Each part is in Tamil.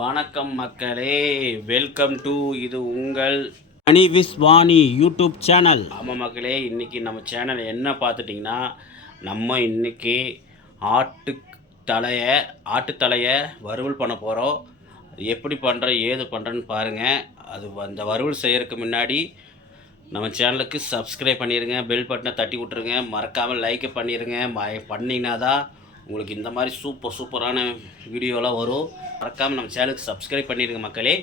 வணக்கம் மக்களே, வெல்கம் டு இது உங்கள் அனிவிஸ் வாணி யூடியூப் சேனல். ஆமாம் மக்களே, இன்றைக்கி நம்ம சேனல் என்ன பார்த்துட்டிங்கன்னா, நம்ம இன்றைக்கி ஆட்டுத்தலையை வறுவல் பண்ண போகிறோம். எப்படி பண்ணுறோம் ஏது பண்ணுறேன்னு பாருங்கள். அந்த வறுவல் செய்கிறதுக்கு முன்னாடி நம்ம சேனலுக்கு சப்ஸ்கிரைப் பண்ணிடுங்க, பெல் பட்டனை தட்டி விட்ருங்க, மறக்காமல் லைக் பண்ணிடுங்க. பண்ணிங்கன்னா தான் உங்களுக்கு இந்த மாதிரி சூப்பரான வீடியோலாம் வரும். மறக்காமல் நம்ம சேனலுக்கு சப்ஸ்கிரைப் பண்ணிடுங்க மக்களே.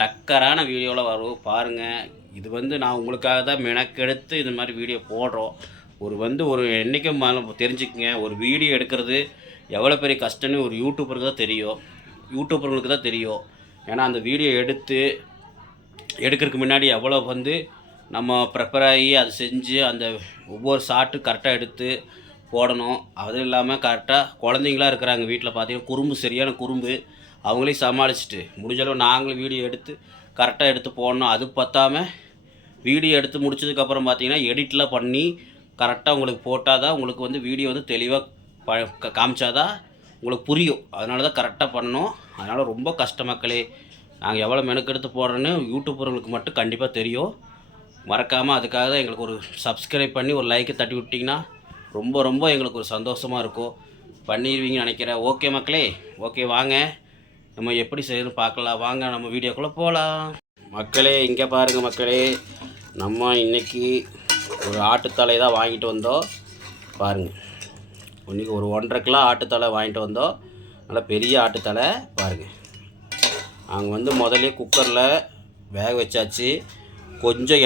டக்கரான வீடியோலாம் வரும் பாருங்கள். இது நான் உங்களுக்காக தான் மெனக்கெடுத்து இந்த மாதிரி வீடியோ போடுறோம். ஒரு என்றைக்கும் தெரிஞ்சுக்குங்க, ஒரு வீடியோ எடுக்கிறது எவ்வளோ பெரிய கஷ்டம்னு ஒரு யூடியூபர்களுக்கு தான் தெரியும். ஏன்னா அந்த வீடியோ எடுக்கிறதுக்கு முன்னாடி எவ்வளோ நம்ம ப்ரிப்பேர் ஆகி அதை செஞ்சு அந்த ஒவ்வொரு ஷாட்டு கரெக்டாக எடுத்து போடணும். அதுவும் இல்லாமல் கரெக்டாக குழந்தைங்களாம் இருக்கிறாங்க வீட்டில், பார்த்தீங்கன்னா சரியான குறும்பு. அவங்களையும் சமாளிச்சுட்டு முடிஞ்சளவு நாங்களும் வீடியோ எடுத்து கரெக்டாக எடுத்து போடணும். அது பற்றாமல் வீடியோ எடுத்து முடிச்சதுக்கப்புறம் பார்த்தீங்கன்னா எடிட்லாம் பண்ணி கரெக்டாக உங்களுக்கு போட்டால் தான் உங்களுக்கு வீடியோ தெளிவாக காமிச்சாதான் உங்களுக்கு புரியும். அதனால தான் கரெக்டாக பண்ணணும். அதனால் ரொம்ப கஷ்டம் மக்களே. நாங்கள் எவ்வளோ மெனக்கெடுத்து போடுறோன்னு யூடியூபர்களுக்கு மட்டும் கண்டிப்பாக தெரியும். மறக்காமல் அதுக்காக தான் எங்களுக்கு ஒரு சப்ஸ்கிரைப் பண்ணி ஒரு லைக்கை தட்டி விட்டிங்கன்னா ரொம்ப எங்களுக்கு ஒரு சந்தோஷமாக இருக்கும். பண்ணிடுவீங்கன்னு நினைக்கிறேன். ஓகே மக்களே, ஓகே வாங்க நம்ம எப்படி செய்யணும்னு பார்க்கலாம். வாங்க நம்ம வீடியோக்குள்ளே போகலாம். மக்களே இங்கே பாருங்கள் மக்களே, நம்ம இன்றைக்கி ஒரு ஆட்டுத்தலை தான் வாங்கிட்டு வந்தோம். பாருங்கள், இன்றைக்கி ஒரு 1.5 கிலோ ஆட்டுத்தலை வாங்கிட்டு வந்தோம். நல்லா பெரிய ஆட்டுத்தலை பாருங்கள். நாங்கள் முதல்ல குக்கரில் வேக வச்சாச்சு. கொஞ்சம்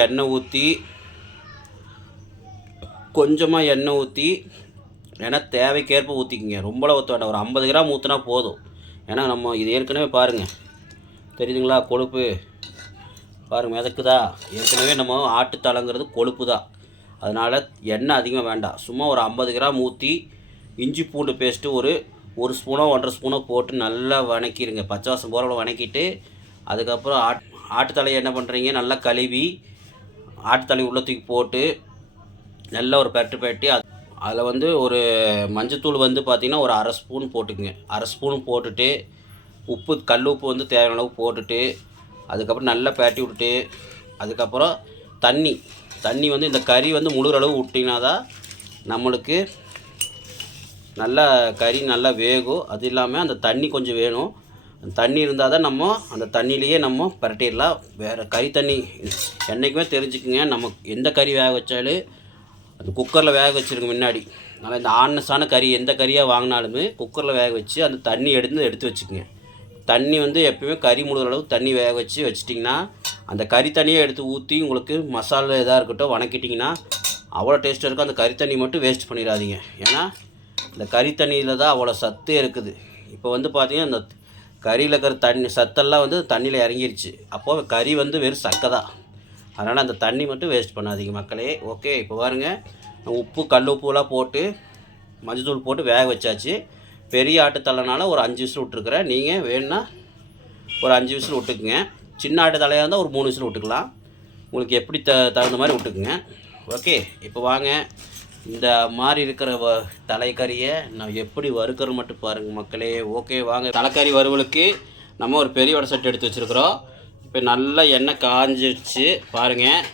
கொஞ்சமாக எண்ணெய் ஊற்றி ஏன்னா தேவைக்கேற்ப ஊற்றிக்கிங்க. ரொம்பலாம் ஊற்ற வேண்டாம், ஒரு 50 கிராம் ஊற்றினா போதும். ஏன்னா நம்ம இது ஏற்கனவே பாருங்கள், தெரியுதுங்களா, கொழுப்பு பாருங்கள் மிதக்குதா. ஏற்கனவே நம்ம ஆட்டுத்தலைங்கிறது கொழுப்பு தான். அதனால் எண்ணெய் அதிகமாக வேண்டாம். சும்மா ஒரு 50 கிராம் ஊற்றி இஞ்சி பூண்டு பேஸ்ட்டு ஒரு ஸ்பூனோ 1.5 ஸ்பூனோ போட்டு நல்லா வணக்கிடுங்க. பச்சை வாசம் போகிற வணக்கிட்டு அதுக்கப்புறம் ஆட்டுத்தலையை என்ன பண்ணுறீங்க, நல்லா கழுவி ஆட்டுத்தலை உள்ள தூக்கி போட்டு நல்லா ஒரு பெரட்டி அதில் ஒரு மஞ்சத்தூள் பார்த்திங்கன்னா ஒரு 1/2 ஸ்பூன் போட்டுக்குங்க. 1/2 ஸ்பூன் போட்டுட்டு உப்பு, கல் உப்பு தேவையான அளவு போட்டுட்டு அதுக்கப்புறம் நல்லா பெரட்டி விட்டுட்டு அதுக்கப்புறம் தண்ணி இந்த கறி முழுகிற அளவு விட்டிங்கன்னா தான் நம்மளுக்கு நல்லா கறி நல்லா வேகும். அது இல்லாமல் அந்த தண்ணி கொஞ்சம் வேணும். அந்த தண்ணி இருந்தால் தான் நம்ம அந்த தண்ணியிலையே நம்ம பரட்டிடலாம். வேறு கறி தண்ணி என்றைக்குமே தெரிஞ்சுக்குங்க, நம்ம எந்த கறி வேக வச்சாலும் அந்த குக்கரில் வேக வச்சுருங்க முன்னாடி. அதனால் இந்த ஆனஸான கறி எந்த கறியாக வாங்கினாலுமே குக்கரில் வேக வச்சு அந்த தண்ணி எடுத்து வச்சுக்கோங்க. தண்ணி எப்போயுமே கறி முழுகிற அளவு தண்ணி வேக வச்சிட்டிங்கன்னா அந்த கறி தண்ணியை எடுத்து ஊற்றி உங்களுக்கு மசாலா எதாக இருக்கட்டும் வணக்கிட்டிங்கன்னா அவ்வளோ டேஸ்ட்டாக இருக்கும். அந்த கறி தண்ணி மட்டும் வேஸ்ட் பண்ணிடாதீங்க. ஏன்னா இந்த கறி தண்ணியில் தான் அவ்வளோ சத்தே இருக்குது. இப்போ பார்த்தீங்கன்னா அந்த கறியில் இருக்கிற சத்தெல்லாம் தண்ணியில் இறங்கிருச்சு. அப்போது கறி வெறும் சக்கை தான். அதனால் அந்த தண்ணி மட்டும் வேஸ்ட் பண்ணாதீங்க மக்களே. ஓகே, இப்போ பாருங்கள், உப்பு, கல் உப்புலாம் போட்டு மஞ்சத்தூள் போட்டு வேக வச்சாச்சு. பெரிய ஆட்டுத்தலைனால ஒரு 5 விசில் விட்டுருக்குறேன். நீங்கள் வேணுன்னா ஒரு 5 விசில் விட்டுக்குங்க. சின்ன ஆட்டுத்தலையாக இருந்தால் ஒரு 3 விசில் விட்டுக்கலாம். உங்களுக்கு எப்படி தகுந்த மாதிரி விட்டுக்குங்க. ஓகே, இப்போ வாங்க இந்த மாதிரி இருக்கிற தலைக்கறியை நான் எப்படி வறுக்கிறது மட்டும் பாருங்கள் மக்களே. ஓகே வாங்க, தலைக்கறி வறுவலுக்கு நம்ம ஒரு பெரிய வடை சட்டி எடுத்து வச்சுருக்குறோம். இப்போ நல்லா எண்ணெய் காஞ்சிருச்சு பாருங்கள்.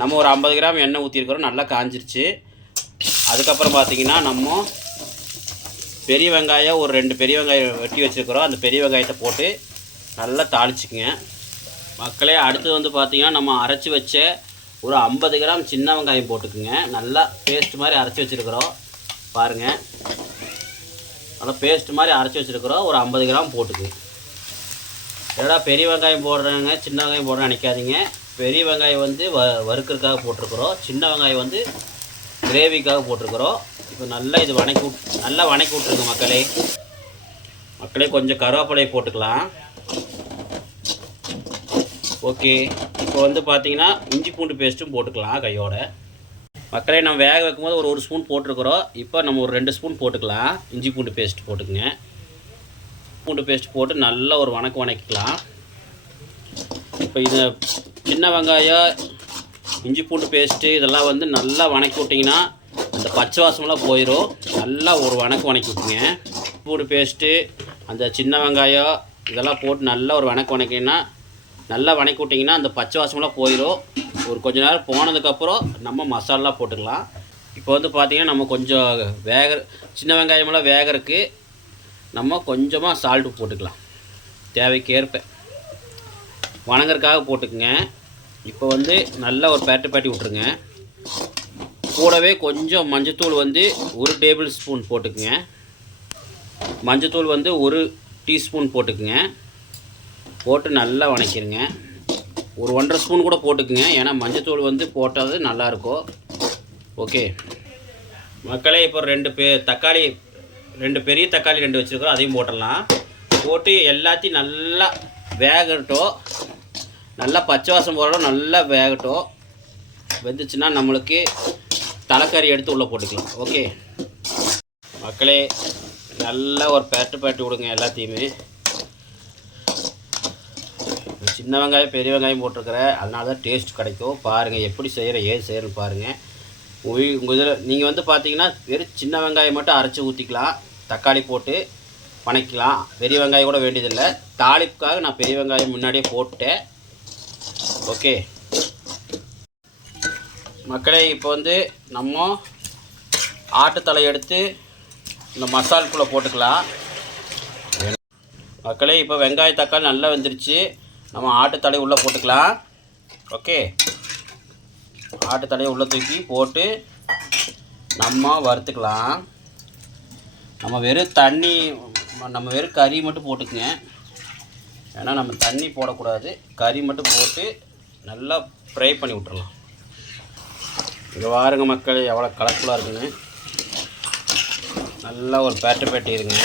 நம்ம ஒரு 50 கிராம் எண்ணெய் ஊற்றிருக்கிறோம். நல்லா காஞ்சிருச்சு. அதுக்கப்புறம் பார்த்திங்கன்னா நம்ம பெரிய வெங்காயம் ஒரு 2 பெரிய வெங்காயம் வெட்டி வச்சுருக்கிறோம். அந்த பெரிய வெங்காயத்தை போட்டு நல்லா தாளிச்சிக்குங்க மக்களே. அடுத்து பார்த்திங்கன்னா நம்ம அரைச்சி வச்ச ஒரு 50 கிராம் சின்ன வெங்காயம் போட்டுக்குங்க. நல்லா பேஸ்ட் மாதிரி அரைச்சி வச்சுருக்குறோம் பாருங்கள். நல்லா பேஸ்ட் மாதிரி அரைச்சி வச்சுருக்குறோம். ஒரு 50 கிராம் போட்டுக்குங்க. ஏடா பெரிய வெங்காயம் போடுறாங்க சின்ன வெங்காயம் போடுறேன்னு நினைக்காதீங்க. பெரிய வெங்காயம் வறுக்கிறதுக்காக போட்டிருக்கிறோம். சின்ன வெங்காயம் கிரேவிக்காக போட்டிருக்கிறோம். இப்போ நல்லா இது நல்லா வணக்கி விட்ருங்க மக்களே. கொஞ்சம் கருவேப்பிலையை போட்டுக்கலாம். ஓகே, இப்போ பார்த்தீங்கன்னா இஞ்சி பூண்டு பேஸ்ட்டும் போட்டுக்கலாம் கையோட. மக்களே, நம்ம வேக வைக்கும்போது ஒரு ஸ்பூன் போட்டிருக்கிறோம். இப்போ நம்ம ஒரு 2 ஸ்பூன் போட்டுக்கலாம். இஞ்சி பூண்டு பேஸ்ட் போட்டுக்குங்க. பூண்டு பேஸ்ட் போட்டு நல்லா ஒரு வணக்கிக்கலாம். இப்போ இது சின்ன வெங்காயம், இஞ்சி பூண்டு பேஸ்ட்டு இதெல்லாம் நல்லா வணக்கி விட்டிங்கன்னா அந்த பச்சை வாசமெல்லாம் போயிடும். நல்லா ஒரு வணக்கி விட்டுங்க. பூண்டு பேஸ்ட்டு, அந்த சின்ன வெங்காயம், இதெல்லாம் போட்டு நல்லா ஒரு வணக்கிங்கன்னா நல்லா வணக்கி விட்டிங்கன்னா அந்த பச்சை வாசமெல்லாம் போயிடும். ஒரு கொஞ்ச நேரம் போனதுக்கப்புறம் நம்ம மசாலாலாம் போட்டுக்கலாம். இப்போ வந்து பார்த்திங்கன்னா நம்ம கொஞ்சம் சின்ன வெங்காயமெல்லாம் வேகறதுக்கு நம்ம கொஞ்சமாக சால்ட்டு போட்டுக்கலாம், தேவைக்கேற்ப வணங்குறதுக்காக போட்டுக்குங்க. இப்போ வந்து நல்லா ஒரு பேட்டி விட்ருங்க. கூடவே கொஞ்சம் மஞ்சத்தூள் வந்து 1 டேபிள் ஸ்பூன் போட்டுக்குங்க. மஞ்சத்தூள் வந்து 1 டீஸ்பூன் போட்டுக்குங்க. போட்டு நல்லா வணக்கிடுங்க. ஒரு 1.5 ஸ்பூன் கூட போட்டுக்குங்க, ஏன்னா மஞ்சத்தூள் வந்து போட்டால் நல்லாயிருக்கும். ஓகே மக்களே, இப்போ 2 பெரிய தக்காளி 2 வச்சுருக்கோம், அதையும் போட்டுடலாம். போட்டு எல்லாத்தையும் நல்லா வேகட்டும், நல்லா பச்சை வாசம் போகிறோம், நல்லா வேகட்டும். வெந்துச்சுன்னா நம்மளுக்கு தலைக்கறி எடுத்து உள்ளே போட்டுக்கலாம். ஓகே மக்களே, நல்லா ஒரு பேட்டி விடுங்க எல்லாத்தையுமே. சின்ன வெங்காயம் பெரிய வெங்காயம் போட்டிருக்கிறேன், அதனால தான் டேஸ்ட் கிடைக்கும். பாருங்கள் எப்படி செய்கிறேன், ஏது செய்கிறேன்னு பாருங்கள். உங்கள் இதில் நீங்கள் வந்து பார்த்தீங்கன்னா வெறும் சின்ன வெங்காயம் மட்டும் அரைச்சி ஊற்றிக்கலாம், தக்காளி போட்டு வணக்கலாம். பெரிய வெங்காயம் கூட வேண்டியதில்லை. தாளிப்புக்காக நான் பெரிய வெங்காயம் முன்னாடியே போட்டேன். ஓகே மக்களே, இப்போ வந்து நம்ம ஆட்டுத்தலை எடுத்து இந்த மசாலுக்குள்ளே போட்டுக்கலாம். மக்களே, இப்போ வெங்காயம் தக்காளி நல்லா வெந்துருச்சு, நம்ம ஆட்டுத்தலை உள்ளே போட்டுக்கலாம். ஓகே, ஆட்டுத்தலையை உள்ளே தூக்கி போட்டு நம்ம வறுத்துக்கலாம். நம்ம வெறும் கறி மட்டும் போட்டுக்குங்க, ஏன்னா நம்ம தண்ணி போடக்கூடாது. கறி மட்டும் போட்டு நல்லா ஃப்ரை பண்ணி விட்டுறலாம். இங்கே வாருங்க மக்கள், எவ்வளோ கலர்ஃபுல்லாக இருக்குன்னு. நல்லா ஒரு பேட்டிடுங்க.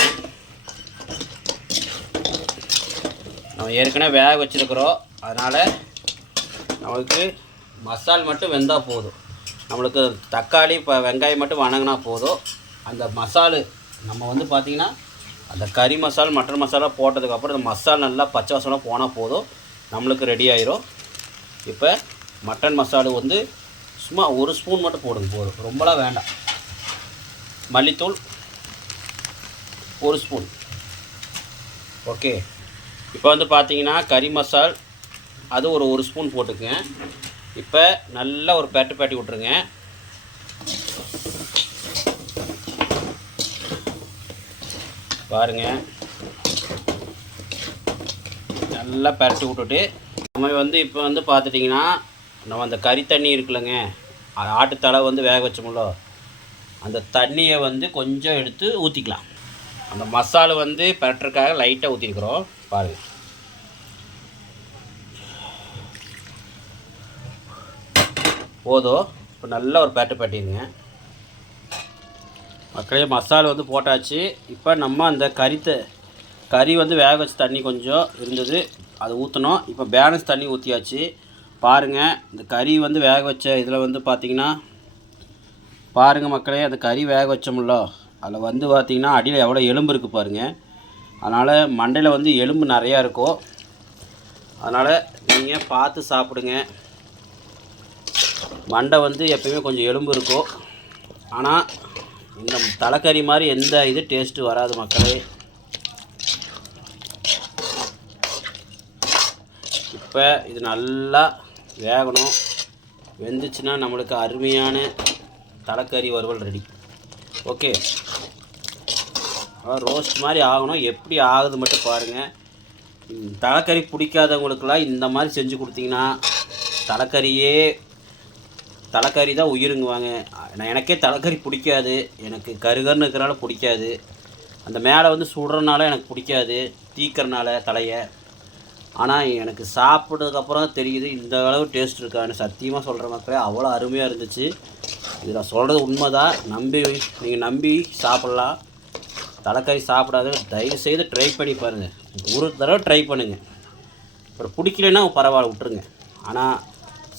நம்ம ஏற்கனவே வேக வச்சுருக்குறோம், அதனால் நம்மளுக்கு மசால் மட்டும் வெந்தால் போதும். நம்மளுக்கு தக்காளி வெங்காயம் மட்டும் வணங்கினா போதும். அந்த மசாலு நம்ம வந்து பார்த்திங்கன்னா அந்த கறி மசால் மட்டன் மசாலா போட்டதுக்கப்புறம் இந்த மசால் நல்லா பச்சை வாசம் போனால் போதும், நம்மளுக்கு ரெடி ஆயிரும். இப்போ மட்டன் மசாலு வந்து சும்மா 1 ஸ்பூன் மட்டும் போடுங்க போதும், ரொம்பலாம் வேண்டாம். மல்லித்தூள் 1 ஸ்பூன். ஓகே, இப்போ வந்து பார்த்திங்கன்னா கறி மசால் அது ஒரு 1 ஸ்பூன் போட்டுக்குங்க. இப்போ நல்லா ஒரு பேட்டி விட்ருங்க. பாருங்கள், நல்லா பரட்டி விட்டுட்டு நம்ம வந்து இப்போ வந்து பார்த்துட்டிங்கன்னா நம்ம அந்த கறி தண்ணி இருக்குல்லங்க, ஆட்டுத்தலை வந்து வேக வச்சோம்ல, அந்த தண்ணியை வந்து கொஞ்சம் எடுத்து ஊற்றிக்கலாம். அந்த மசாலா வந்து பரட்டுறதுக்காக லைட்டாக ஊற்றிருக்கிறோம். பாருங்கள், போதும். இப்போ நல்லா ஒரு பேட்டிடுங்க மக்களே. மசாலா வந்து போட்டாச்சு. இப்போ நம்ம அந்த கறி வந்து வேக வச்ச தண்ணி கொஞ்சம் இருந்தது, அதை ஊற்றணும். இப்போ பேலன்ஸ் தண்ணி ஊற்றியாச்சு. பாருங்கள், இந்த கறி வந்து வேக வச்ச இதில் வந்து பார்த்திங்கன்னா பாருங்கள் மக்களே, அந்த கறி வேக வச்சோம்ல, அதில் வந்து பார்த்திங்கன்னா அடியில் எவ்வளோ எலும்பு இருக்குது பாருங்கள். அதனால் மண்டையில் வந்து எலும்பு நிறையா இருக்கும், அதனால் நீங்கள் பார்த்து சாப்பிடுங்க. மண்டை வந்து எப்பயுமே கொஞ்சம் எலும்பு இருக்கும், ஆனால் இந்த தலைக்கறி மாதிரி எந்த டேஸ்ட்டு வராது மக்களே. இப்போ இது நல்லா வேகணும். வெந்துச்சுன்னா நம்மளுக்கு அருமையான தலைக்கறி வறுவல் ரெடி. ஓகே, ரோஸ்ட் மாதிரி ஆகணும். எப்படி ஆகுது மட்டும் பாருங்கள். தலைக்கறி பிடிக்காதவங்களுக்கெல்லாம் இந்த மாதிரி செஞ்சு கொடுத்தீங்கன்னா தலைக்கறி தான் உயிருங்குவாங்க. எனக்கே தலைக்கறி பிடிக்காது, எனக்கு கருகருன்னு இருக்கிறனால பிடிக்காது. அந்த மேலே வந்து சுடுறதுனால எனக்கு பிடிக்காது, தீக்கிறனால தலையை. ஆனால் எனக்கு சாப்பிட்டதுக்கப்புறம் தெரியுது இந்த அளவு டேஸ்ட் இருக்கான்னு. சத்தியமாக சொல்கிற மக்களே, அவ்வளோ அருமையாக இருந்துச்சு. இது நான் சொல்கிறது உண்மை தான், நீங்கள் நம்பி சாப்பிட்லாம். தலைக்கறி சாப்பிடாத தயவுசெய்து ட்ரை பண்ணி பாருங்கள். ஒரு தடவை ட்ரை பண்ணுங்கள், அப்புறம் பிடிக்கலன்னா பரவாயில்ல விட்டுருங்க. ஆனால்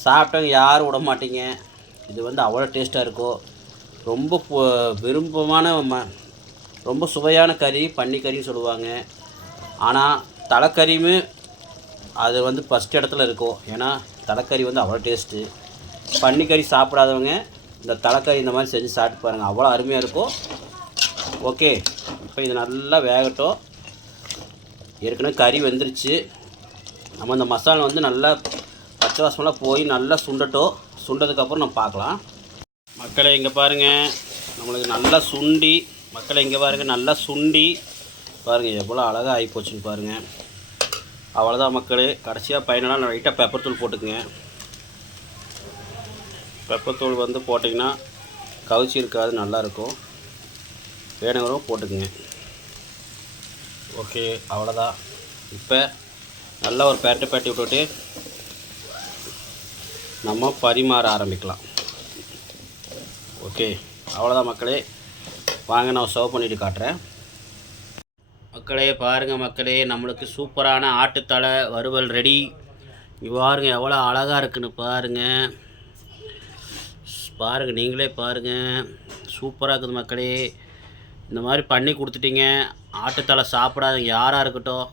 சாப்பிட்டவங்க யாரும் விட மாட்டீங்க. இது வந்து அவ்வளோ டேஸ்ட்டாக இருக்கும். ரொம்ப விருப்பமான ரொம்ப சுவையான கறி பன்னிக்கறின்னு சொல்லுவாங்க. ஆனால் தலைக்கறியுமே அது வந்து ஃபஸ்ட் இடத்துல இருக்கும், ஏன்னா தலைக்கறி வந்து அவ்வளோ டேஸ்ட்டு. பன்னிக்கறி சாப்பிடாதவங்க இந்த தலைக்கறி இந்த மாதிரி செஞ்சு சாப்பிட்டு பாருங்கள், அவ்வளோ அருமையாக இருக்கும். ஓகே, இப்போ இது நல்லா வேகட்டும். ஏற்கனவே கறி வெந்துருச்சு. நம்ம இந்த மசாலா வந்து நல்லா பச்சை வாசமெல்லாம் போய் நல்லா சுண்டட்டும். சுண்டதுக்கப்புறம் நம்ம பார்க்கலாம். மக்களை இங்கே பாருங்கள், நம்மளுக்கு நல்லா சுண்டி, மக்களை இங்கே பாருங்கள், நல்லா சுண்டி பாருங்கள் எவ்வளோ அழகாக ஆகிப்போச்சுன்னு பாருங்கள். அவ்வளோதான் மக்களே. கடைசியாக பையனெல்லாம் லைட்டாக பெப்பர் தூள் போட்டுக்குங்க. பெப்பர் தூள் வந்து போட்டிங்கன்னா கவிச்சி இருக்காது, நல்லாயிருக்கும். வேணுங்கிறவங்க போட்டுக்குங்க. ஓகே, அவ்வளோதான். இப்போ நல்லா ஒரு பேட்டி விட்டுட்டு நம்ம பரிமாற ஆரம்பிக்கலாம். ஓகே, அவ்வளோதான் மக்களே. வாங்க நான் சர்வ் பண்ணிவிட்டு காட்டுறேன். மக்களே பாருங்கள் மக்களே, நம்மளுக்கு சூப்பரான ஆட்டுத்தலை வறுவல் ரெடி. பாருங்கள் எவ்வளோ அழகாக இருக்குன்னு பாருங்கள். பாருங்கள், நீங்களே பாருங்கள், சூப்பராக இருக்குது மக்களே. இந்த மாதிரி பண்ணி கொடுத்துட்டீங்க. ஆட்டுத்தலை சாப்பிடாதவங்க யாராக இருக்கட்டும்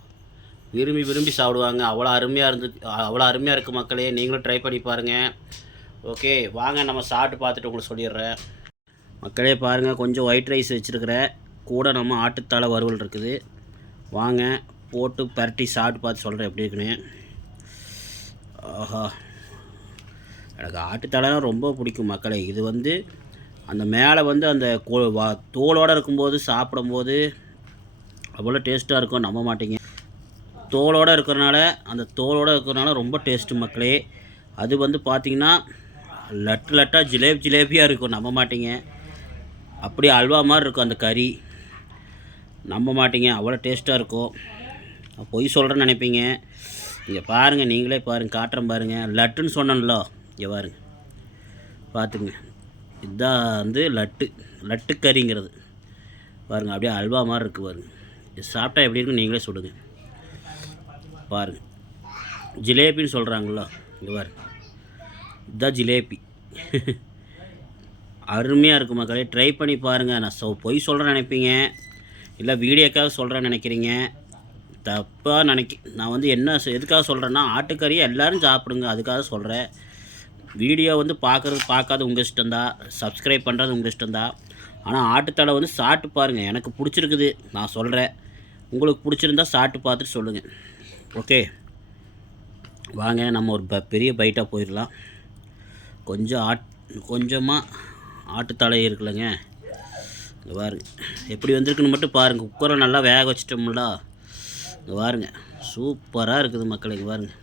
விரும்பி விரும்பி சாப்பிடுவாங்க. அவ்வளோ அருமையாக இருக்குது மக்களே. நீங்களும் ட்ரை பண்ணி பாருங்கள். ஓகே, வாங்க நம்ம சாப்பிட்டு பார்த்துட்டு உங்களுக்கு சொல்லிடுறேன். மக்களே பாருங்கள், கொஞ்சம் ஒயிட் ரைஸ் வச்சுருக்கிறேன், கூட நம்ம ஆட்டுத்தலை வறுவல் இருக்குது. வாங்க போட்டு பரட்டி சாப்பிட்டு பார்த்து சொல்கிறேன் எப்படி இருக்குன்னு. ஆஹா, எனக்கு ஆட்டுத்தலைலாம் ரொம்ப பிடிக்கும் மக்களே. இது வந்து அந்த மேலே வந்து அந்த தோலோடு இருக்கும்போது சாப்பிடும்போது அவ்வளோ டேஸ்ட்டாக இருக்கும், நம்ப மாட்டீங்க. தோலோடு இருக்கிறனால ரொம்ப டேஸ்ட்டு மக்களே. அது வந்து பார்த்திங்கன்னா லட்டாக ஜிலேபியாக இருக்கும், நம்ப மாட்டீங்க. அப்படியே அல்வா மாதிரி இருக்கும் அந்த கறி, நம்ப மாட்டீங்க. அவ்வளோ டேஸ்ட்டாக இருக்கும். பொய் சொல்கிறேன்னு நினைப்பீங்க. இங்கே பாருங்கள், நீங்களே பாருங்கள், காட்டுறேன் பாருங்கள். லட்டுன்னு சொன்னேன்ல, இங்கே பாருங்க, பார்த்துங்க. இதுதான் வந்து லட்டு கறிங்கிறது பாருங்கள். அப்படியே அல்வா மாதிரி இருக்குது பாருங்கள். இது சாப்பிட்டா எப்படி இருக்குன்னு நீங்களே சொல்லுங்கள். பாருங்கள், ஜிலேபின்னு சொல்கிறாங்களோ, இங்கே பாருங்க, இதுதான் ஜிலேபி. அருமையாக இருக்கும் மக்களே. ட்ரை பண்ணி பாருங்கள். நான் பொய் சொல்கிறேன்னு நினைப்பீங்க, இல்லை வீடியோக்காக சொல்கிறேன்னு நினைக்கிறீங்க. தப்பாக நான் வந்து எதுக்காக சொல்கிறேன்னா, ஆட்டுக்கறியை எல்லோரும் சாப்பிடுங்க, அதுக்காக சொல்கிறேன். வீடியோ வந்து பார்க்காத உங்கள் இஷ்டம்தான், சப்ஸ்கிரைப் பண்ணுறது உங்கள் இஷ்டம்தான். ஆனால் ஆட்டுத்தலை வந்து சாப்பிட்டு பாருங்கள். எனக்கு பிடிச்சிருக்குது, நான் சொல்கிறேன். உங்களுக்கு பிடிச்சிருந்தா சாப்பிட்டு பார்த்துட்டு சொல்லுங்கள். ஓகே, வாங்க நம்ம ஒரு பெரிய பைட்டாக போயிடலாம். கொஞ்சமாக ஆட்டுத்தலை இருக்குல்லங்க, இங்கே பாருங்க எப்படி வந்திருக்குன்னு மட்டும் பாருங்கள். குக்கரை நல்லா வேக வச்சிட்டோம்ல, இங்கே பாருங்கள், சூப்பராக இருக்குது மக்கள். இங்கே பாருங்கள்,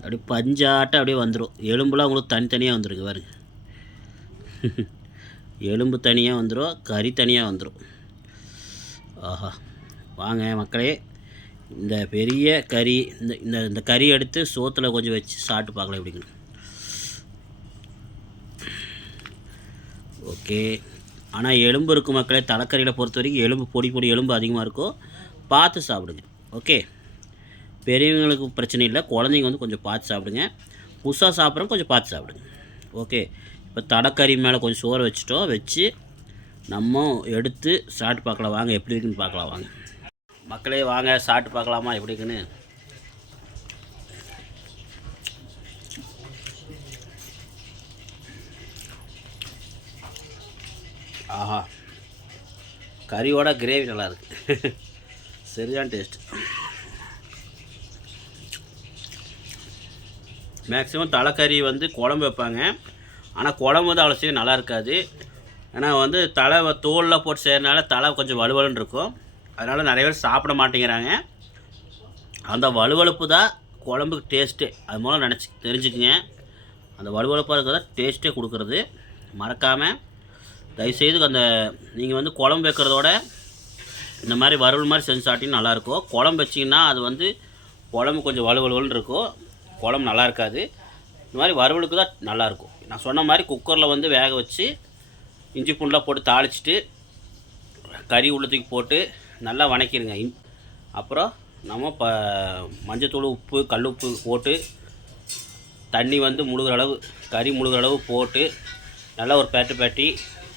அப்படியே பஞ்சாட்டம் அப்படியே வந்துடும். எலும்புலாம் உங்களுக்கு தனித்தனியாக வந்துடுங்க பாருங்க. எலும்பு தனியாக வந்துடும், கறி தனியாக வந்துடும். ஆஹா, வாங்க மக்களே, இந்த பெரிய கறி இந்த கறி எடுத்து சோத்தில் கொஞ்சம் வச்சு சாப்பிட்டு பார்க்கலாம் எப்படிங்க. ஓகே, ஆனால் எலும்பு இருக்கும் மக்களே. தலைக்கறியில் பொறுத்த வரைக்கும் எலும்பு பொடி எலும்பு அதிகமாக இருக்கும், பார்த்து சாப்பிடுங்க. ஓகே, பெரியவங்களுக்கு பிரச்சனை இல்லை, குழந்தைங்க வந்து கொஞ்சம் பார்த்து சாப்பிடுங்க. புதுசாக சாப்பிட்றவங்க கொஞ்சம் பார்த்து சாப்பிடுங்க. ஓகே, இப்போ தலைக்கறி மேலே கொஞ்சம் சோறு வச்சு நம்ம எடுத்து சாப்பிட்டு பார்க்கலாம். வாங்க எப்படி இருக்குன்னு பார்க்கலாம். வாங்க மக்களே, வாங்க சாப்பிட்டு பார்க்கலாமா எப்படி இருக்குன்னு. ஆஹா, கறியோட கிரேவி நல்லாயிருக்கு. சரியான டேஸ்ட். மேக்ஸிமம் தலைக்கறி வந்து குழம்பு வைப்பாங்க, ஆனால் குழம்பு வந்து அவ்வளோ சீக்கிரம் நல்லா இருக்காது. ஏன்னா வந்து தோலில் போட்டு செய்கிறனால தலை கொஞ்சம் வலுவலுன்னு இருக்கும். அதனால் நிறைய பேர் சாப்பிட மாட்டேங்கிறாங்க. அந்த வலுவலுப்பு தான் குழம்புக்கு டேஸ்ட்டு. அது மூலம் தெரிஞ்சுக்குங்க. அந்த வலுவலுப்பாக இருக்கிறத டேஸ்ட்டே கொடுக்குறது. மறக்காமல் தயவுசெய்து நீங்கள் வந்து குழம்பு வைக்கிறதோட இந்த மாதிரி வறுவல் மாதிரி செஞ்சு சாப்பிட்டீங்கன்னா நல்லாயிருக்கும். குழம்பு வச்சிங்கன்னா அது வந்து குழம்பு கொஞ்சம் வலுவலுன்னு இருக்கும், குழம்பு நல்லா இருக்காது. இந்த மாதிரி வறுவலுக்கு தான் நல்லாயிருக்கும். நான் சொன்ன மாதிரி குக்கரில் வந்து வேக வச்சு இஞ்சி பூண்டெலாம் போட்டு தாளிச்சிட்டு கறி உள்ளத்துக்கு போட்டு நல்லா வணக்கிடுங்க. அப்புறம் நம்ம மஞ்சத்தூள், உப்பு, கல் உப்பு போட்டு தண்ணி வந்து முழுகிற அளவு, கறி முழுகிற அளவு போட்டு நல்லா ஒரு பேட்டி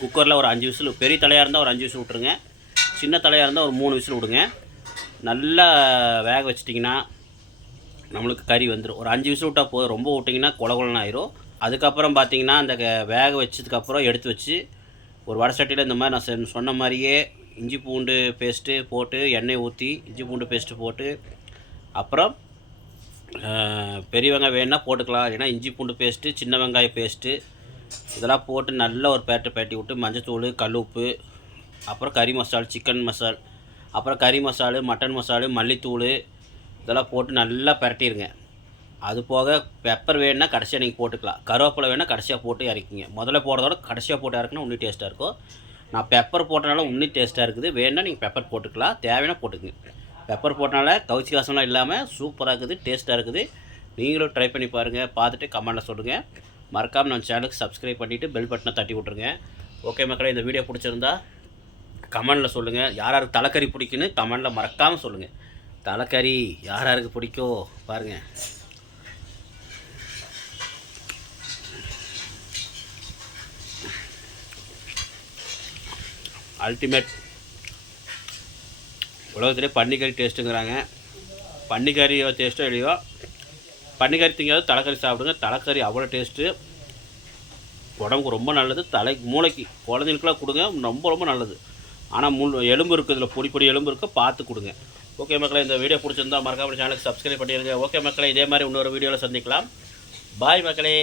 குக்கரில் ஒரு 5 விசில். பெரிய தலையாக இருந்தால் ஒரு 5 விசில் விட்ருங்க, சின்ன தலையாக இருந்தால் ஒரு 3 விசில் விடுங்க. நல்லா வேக வச்சிட்டிங்கன்னா நம்மளுக்கு கறி வந்துடும். ஒரு 5 விசில் விட்டால் போதும், ரொம்ப விட்டிங்கன்னா குளகுலன்னு ஆயிரும். அதுக்கப்புறம் பார்த்திங்கன்னா அந்த வேக வச்சதுக்கப்புறம் எடுத்து வச்சு ஒரு வடை சட்டியில் இந்த மாதிரி நான் சொன்ன மாதிரியே இஞ்சி பூண்டு பேஸ்ட்டு போட்டு எண்ணெய் ஊற்றி இஞ்சி பூண்டு பேஸ்ட்டு போட்டு அப்புறம் பெரிய வெங்காயம் வேணுன்னா போட்டுக்கலாம். ஏன்னா இஞ்சி பூண்டு பேஸ்ட்டு, சின்ன வெங்காய பேஸ்ட்டு இதெல்லாம் போட்டு நல்லா ஒரு பேட்டி விட்டு மஞ்சத்தூள், கல் உப்பு, அப்புறம் கறி மசால், சிக்கன் மசால், அப்புறம் கறி மசாலு, மட்டன் மசாலு, மல்லித்தூள் இதெல்லாம் போட்டு நல்லா பரட்டிடுங்க. அது போக பெப்பர் வேணுன்னா கடைசியாக நீங்கள் போட்டுக்கலாம். கருவேப்பிலை வேணால் கடைசியாக போட்டு இறக்கிங்க. முதல்ல போடுறதோட கடைசியாக போட்டு இறக்குனா இன்னும் டேஸ்ட்டாக இருக்கும். நான் பெப்பர் போட்டனால இன்னும் டேஸ்ட்டாக இருக்குது. வேணுன்னா நீங்கள் பெப்பர் போட்டுக்கலாம், தேவைன்னா போட்டுக்குங்க. பெப்பர் போட்டனால கவுச்சி வாசம்லாம் இல்லாமல் சூப்பராக இருக்குது, டேஸ்ட்டாக இருக்குது. நீங்களும் ட்ரை பண்ணி பாருங்கள். பார்த்துட்டு கமெண்ட்டில் சொல்லுங்கள். மறக்காமல் நம்ம சேனலுக்கு சப்ஸ்கிரைப் பண்ணிவிட்டு பெல் பட்டனை தட்டி விட்ருங்க. ஓகே மக்களே, இந்த வீடியோ பிடிச்சிருந்தா கமெண்டில் சொல்லுங்கள். யார் யாருக்கு தலைக்கறி பிடிக்குன்னு கமெண்டில் மறக்காமல் சொல்லுங்கள். தலைக்கறி யார் யாருக்கு பிடிக்கும் பாருங்கள். அல்டிமேட். உலகத்திலே பன்னிக்கறி டேஸ்ட்டுங்கிறாங்க. பன்னிக்கறியோ டேஸ்ட்டோ இல்லையோ, பன்னிக்கறி திங்காது தலைக்கறி சாப்பிடுங்க. தலைக்கறி அவ்வளோ டேஸ்ட்டு, உடம்புக்கு ரொம்ப நல்லது. மூளைக்கு குழந்தைங்களுக்குலாம் கொடுங்க, ரொம்ப ரொம்ப நல்லது. ஆனால் எலும்பு இருக்குது, இதில் பொடி எலும்பு இருக்க பார்த்து கொடுங்க. ஓகே மக்களே, இந்த வீடியோ பிடிச்சிருந்தா மறக்காம சேனலுக்கு சப்ஸ்கிரைப் பண்ணிடுங்க. ஓகே மக்களே, இதே மாதிரி இன்னொரு வீடியோவில் சந்திக்கலாம். பாய் மக்களே.